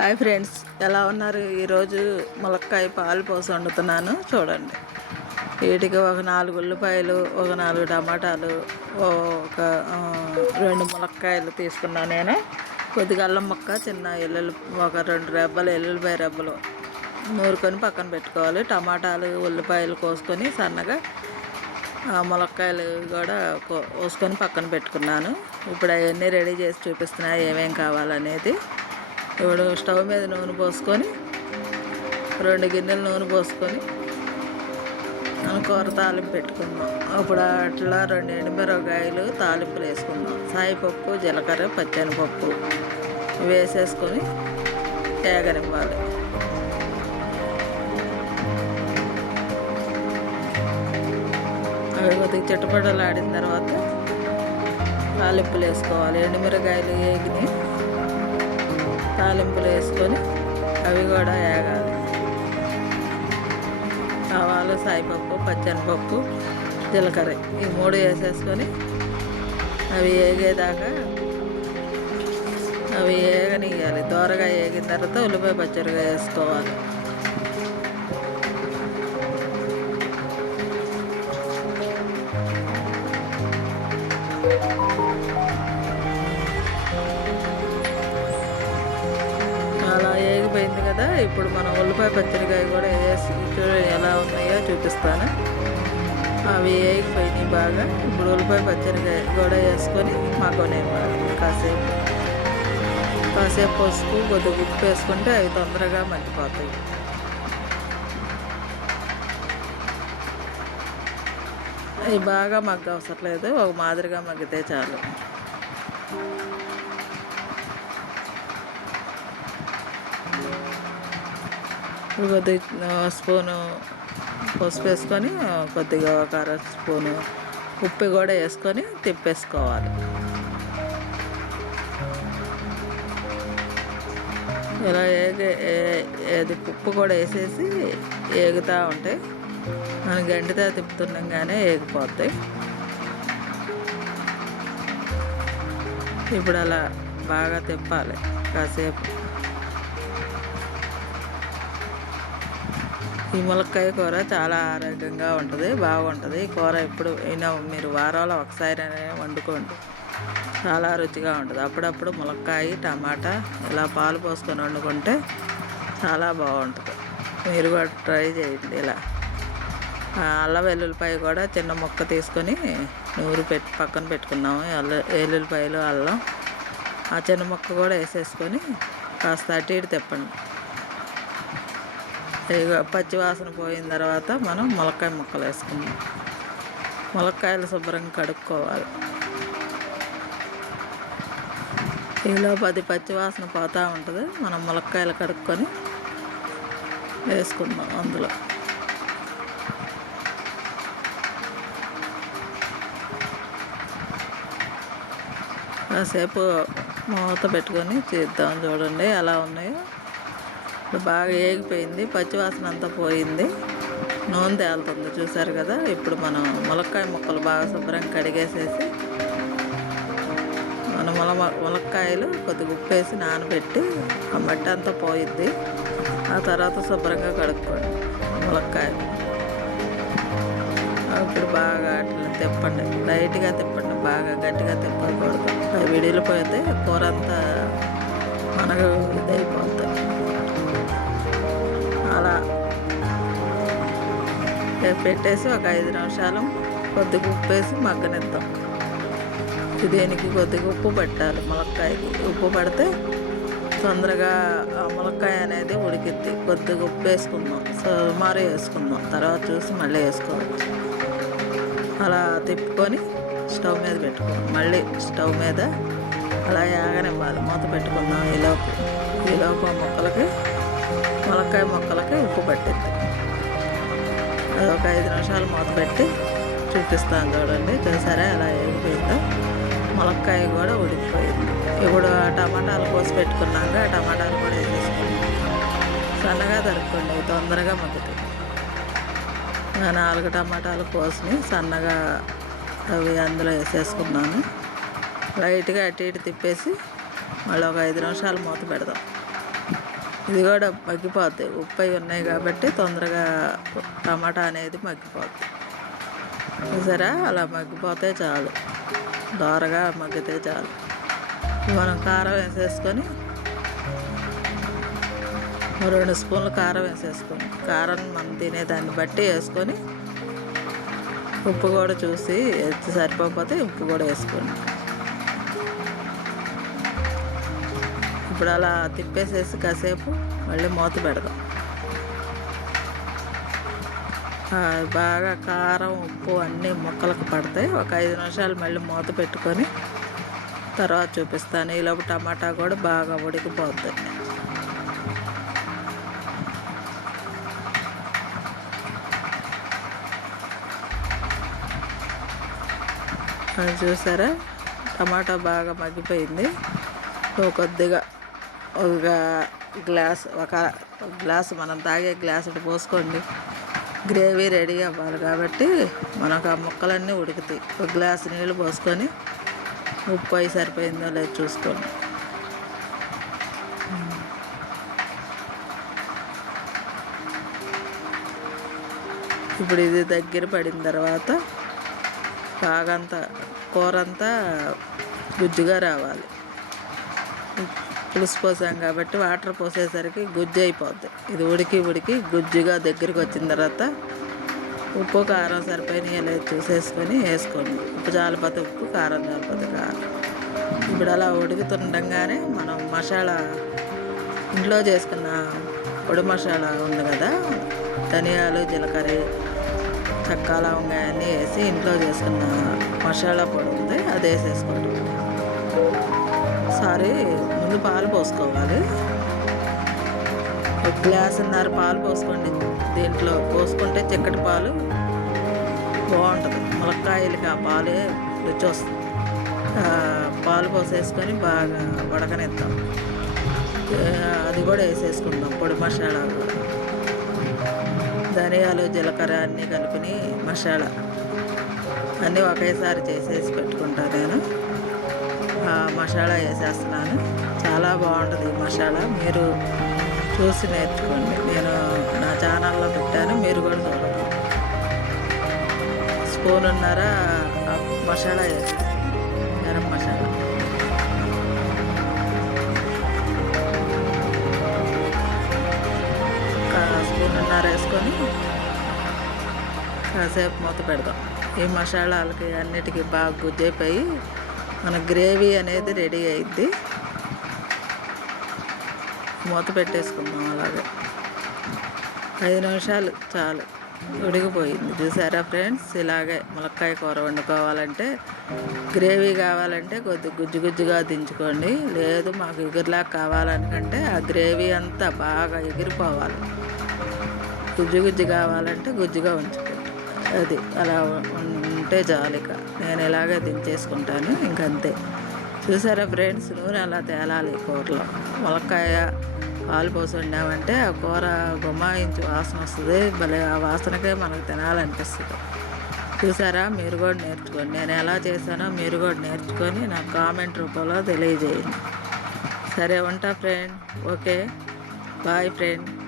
Hi friends ఎలా ఉన్నారు? ఈరోజు ములక్కాయ పాలు పోసి వండుతున్నాను. చూడండి. వీటికి ఒక నాలుగు ఉల్లిపాయలు ఒక నాలుగు టమాటాలు ఒక రెండు ములక్కాయలు తీసుకున్నాను నేను. కొద్దిగా అల్లం మొక్క చిన్న ఎల్లుల్లి ఒక రెండు రెబ్బలు ఎల్లుల్లిపాయ రెబ్బలు నూరుకొని పక్కన పెట్టుకోవాలి. టమాటాలు ఉల్లిపాయలు కోసుకొని సన్నగా ఆ ములక్కాయలు కూడా కో- కోసుకొని పక్కన పెట్టుకున్నాను. ఇప్పుడు అవన్నీ రెడీ చేసి చూపిస్తున్నా ఏమేం కావాలనేది. ఇప్పుడు స్టవ్ మీద నూనె పోసుకొని రెండు గిన్నెలు నూనె పోసుకొని మనం కూర తాలింపు పెట్టుకుందాం. అప్పుడు అట్లా రెండు ఎండుమిరపకాయలు తాలింపులు వేసుకుందాం. సాయిపప్పు జీలకర్ర పచ్చనిపప్పు వేసేసుకొని తేగనివ్వాలి అవి కొద్దిగా చిట్టపడలు ఆడిన తర్వాత తాలింపులు వేసుకోవాలి. ఎండుమిరకాయలు వేగినాయి. తాలింపులు వేసుకొని అవి కూడా వేగాలి ఆవాలు సాయిపప్పు పచ్చనిపప్పు జీలకర్ర ఈ మూడు వేసేసుకొని అవి వేగేదాకా అవి వేగనియాలి దోరగా వేగిన తర్వాత ఉల్లిపాయ పచ్చడిగా వేసుకోవాలి. కదా ఇప్పుడు మనం ఉల్లిపాయ పచ్చడికాయ కూడా వేసి ఎలా ఉన్నాయో చూపిస్తాను. అవి వేయకపోయినాయి బాగా. ఇప్పుడు ఉల్లిపాయ పచ్చడికాయ కూడా వేసుకొని మగ్గనివ్వాలి కాసేపు. కాసేపు పసుపు కొద్దిగా ఉప్పు వేసుకుంటే అవి తొందరగా మండిపోతాయి అవి బాగా మగ్గ అవసరం లేదు ఒక మాదిరిగా మగ్గితే చాలు. కొద్దిగా స్పూను పసుపు వేసుకొని కొద్దిగా ఒక అర స్పూను ఉప్పు కూడా వేసుకొని తిప్పేసుకోవాలి. ఇలా ఏగే ఏ- ఏది ఉప్పు కూడా వేసేసి ఏగుతూ ఉంటాయి మనం గంటితో తిప్పుతుండగానే ఏగిపోతాయి ఇప్పుడు అలా బాగా తిప్పాలి కాసేపు. ఈ ములక్కాయ కూర చాలా ఆరోగ్యంగా ఉంటుంది బాగుంటుంది. ఈ కూర ఎప్పుడు అయినా మీరు వారాల ఒకసారి వండుకోండి. చాలా రుచిగా ఉంటుంది. అప్పుడప్పుడు ములక్కాయ టమాటా ఇలా పాలు పోసుకొని వండుకుంటే చాలా బాగుంటుంది. మీరు కూడా ట్రై చేయండి ఇలా. అల్ల అల్లం వెల్లుల్లిపాయ కూడా చిన్న ముక్క తీసుకొని నూరు పెట్టి పక్కన పెట్టుకున్నాము. అల్ల వెల్లుల్లిపాయలు అల్లం ఆ చిన్న ముక్క కూడా వేసేసుకొని కాస్త అటు ఇటు తిప్పండి. పచ్చివాసన పచ్చి వాసన పోయిన తర్వాత మనం ములక్కాయ ముక్కలు వేసుకుందాం. ములక్కాయలు శుభ్రంగా కడుక్కోవాలి. ఈలో పది పచ్చి వాసన పోతూ ఉంటుంది. మనం ములక్కాయలు కడుక్కొని వేసుకుందాం అందులో. కాసేపు మూత పెట్టుకొని చేద్దాం చూడండి ఎలా ఉన్నాయో. ఇప్పుడు బాగా ఏగిపోయింది పచ్చివాసన అంతా పోయింది. నూనె తేలుతుంది చూసారు కదా? ఇప్పుడు మనం ములక్కాయ ముక్కలు బాగా శుభ్రంగా కడిగేసేసి మన ముల ములక్కాయలు కొద్దిగా ఉప్పు వేసి నానబెట్టి ఆ మట్టి అంతా పోయిద్ది. ఆ తర్వాత శుభ్రంగా కడుక్కోండి ములక్కాయలు. ఇప్పుడు బాగా అట్లా తిప్పండి. లైట్గా తిప్పండి బాగా గట్టిగా తిప్పకూడదు. అవి విడిలిపోతే కూర అంతా మనకు ఇదైపోతుంది అలా పెట్టేసి ఒక ఐదు నిమిషాలు కొద్దిగా ఉప్పు వేసి మగ్గనిద్దాం దేనికి కొద్దిగా ఉప్పు పెట్టాలి? ములక్కాయకి. ఉప్పు పడితే తొందరగా ఆ ములక్కాయ అనేది ఉడికిద్ది. కొద్దిగా ఉప్పు వేసుకుందాం. సుమారు వేసుకుందాం. తర్వాత చూసి మళ్ళీ వేసుకోవచ్చు. అలా తిప్పుకొని స్టవ్ మీద పెట్టుకోవాలి. మళ్ళీ స్టవ్ మీద అలా యాగనివ్వాలి. మూత పెట్టుకుందాం ఈలోపు ఈలోపు మొక్కలకి ములక్కాయ మొక్కలకి ఉప్పు పట్టింది అది ఒక ఐదు నిమిషాలు మూత పెట్టి చూపిస్తాను చూడండి. చూసారా ఎలా వేగిపోయిందో ములక్కాయ కూడా ఉడికిపోయింది. ఇప్పుడు టమాటాలు కోసి పెట్టుకున్నాక ఆ టమాటాలు కూడా వేసేసుకోండి. సన్నగా తరుక్కోండి. తొందరగా మగ్గుతాయి. నాలుగు టమాటాలు కోసిని సన్నగా అవి అందులో వేసేసుకున్నాను. లైట్గా అటు ఇటు తిప్పేసి మళ్ళీ ఒక ఐదు నిమిషాలు మూత పెడదాం. ఇది కూడా మగ్గిపోద్ది ఉప్పు అవి ఉన్నాయి కాబట్టి తొందరగా టమాటా అనేది మగ్గిపోద్ది చూసారా? అలా మగ్గిపోతే చాలు. దోరగా మగ్గితే చాలు. మనం కారం వేసేసుకొని రెండు స్పూన్లు కారం వేసేసుకొని కారం మనం తినేదాన్ని బట్టి వేసుకొని ఉప్పు కూడా చూసి సరిపోకపోతే ఉప్పు కూడా వేసుకోండి. ఇప్పుడు అలా తిప్పేసేసి కాసేపు మళ్ళీ మూత పెడదాం. బాగా కారం ఉప్పు అన్నీ ముక్కలకు పడతాయి. ఒక ఐదు నిమిషాలు మళ్ళీ మూత పెట్టుకొని తర్వాత చూపిస్తాను. ఈలోపు టమాటా కూడా బాగా ఉడికిపోతుంది. అది చూసారా? టమాటా బాగా మగ్గిపోయింది. కొద్దిగా ఒక గ్లాస్ ఒక గ్లాస్ మనం తాగే గ్లాస్ ఒకటి పోసుకోండి. గ్రేవీ రెడీ అవ్వాలి కాబట్టి మనకు ఆ ముక్కలన్నీ ఉడుకుతాయి. ఒక గ్లాస్ నీళ్ళు పోసుకొని ఉప్పు అయి సరిపోయిందో లేదో చూసుకోండి. ఇప్పుడు ఇది దగ్గర పడిన తర్వాత బాగంతా కూర అంతా గుజ్జుగా రావాలి. పులుసు పోసాం కాబట్టి వాటర్ పోసేసరికి గుజ్జు అయిపోద్ది. ఇది ఉడికి ఉడికి గుజ్జుగా దగ్గరికి వచ్చిన తర్వాత ఉప్పు కారం సరిపోయిన లేదు చూసేసుకొని వేసుకోండి. ఉప్పు జాలిపోతే ఉప్పు కారం జాలిపోతే కారం. ఇప్పుడు అలా ఉడుకుతుండగానే మనం మసాలా ఇంట్లో చేసుకున్న పొడి మసాలా ఉంది కదా ధనియాలు జీలకర్ర చక్కాల లవంగాయ అన్నీ వేసి ఇంట్లో చేసుకున్న మసాలా పొడి ఉంది అది వేసేసుకోండి. ఒకసారి ముందు పాలు పోసుకోవాలి. ఒక గ్లాసున్నర పాలు పోసుకోండి. దీంట్లో పోసుకుంటే చిక్కటి పాలు బాగుంటుంది. ములక్కాయలకి ఆ పాలే రుచి వస్తుంది. పాలు పోసేసుకొని బాగా ఉడకనిద్దాం అది కూడా వేసేసుకుందాం. పొడి మసాలా కూడా. ధనియాలు జీలకర్ర అన్నీ కలిపిని మసాలా. అన్నీ ఒకేసారి చేసేసి పెట్టుకుంటాను నేను. మసాలా వేసేస్తున్నాను. చాలా బాగుంటుంది ఈ మసాలా. మీరు చూసి నేర్చుకోండి. నేను నా ఛానల్లో పెట్టాను. మీరు కూడా చూడండి స్పూన్ ఉన్నారా? మసాలా వేసేస్తాను గరం మసాలా. స్పూన్ ఉన్నర వేసుకొని కాసేపు మూత పెడదాం. ఈ మసాలాలకి అన్నిటికీ బాగా గుజ్జైపోయి మన గ్రేవీ అనేది రెడీ అయింది మూత పెట్టేసుకుందాం అలాగే. ఐదు నిమిషాలు చాలు. ఉడికిపోయింది. చూసారా ఫ్రెండ్స్? ఇలాగే ములక్కాయ కూర వండుకోవాలంటే గ్రేవీ కావాలంటే కొద్ది గుజ్జు గుజ్జుగా దించుకోండి. లేదు మాకు ఎగురులా కావాలనుకంటే ఆ గ్రేవీ అంతా బాగా ఎగిరిపోవాలి. గుజ్జు గుజ్జు కావాలంటే గుజ్జుగా ఉంచుకోండి అది అలా ఉంటే జాలిక నేను ఇలాగే దించేసుకుంటాను ఇంకంతే చూసారా ఫ్రెండ్స్ నూనె అలా తేలాలి కూరలో. ములక్కాయ పాలు పోసి వండామంటే ఆ కూర గుమ్మాయించి వాసన వస్తుంది భలే ఆ వాసనకే మనకు తినాలనిపిస్తుంది. చూసారా మీరు కూడా నేర్చుకోండి. నేను ఎలా చేశానో మీరు కూడా నేర్చుకొని నాకు కామెంట్ రూపంలో తెలియజేయండి. సరే ఉంటా ఫ్రెండ్. Okay boy friend.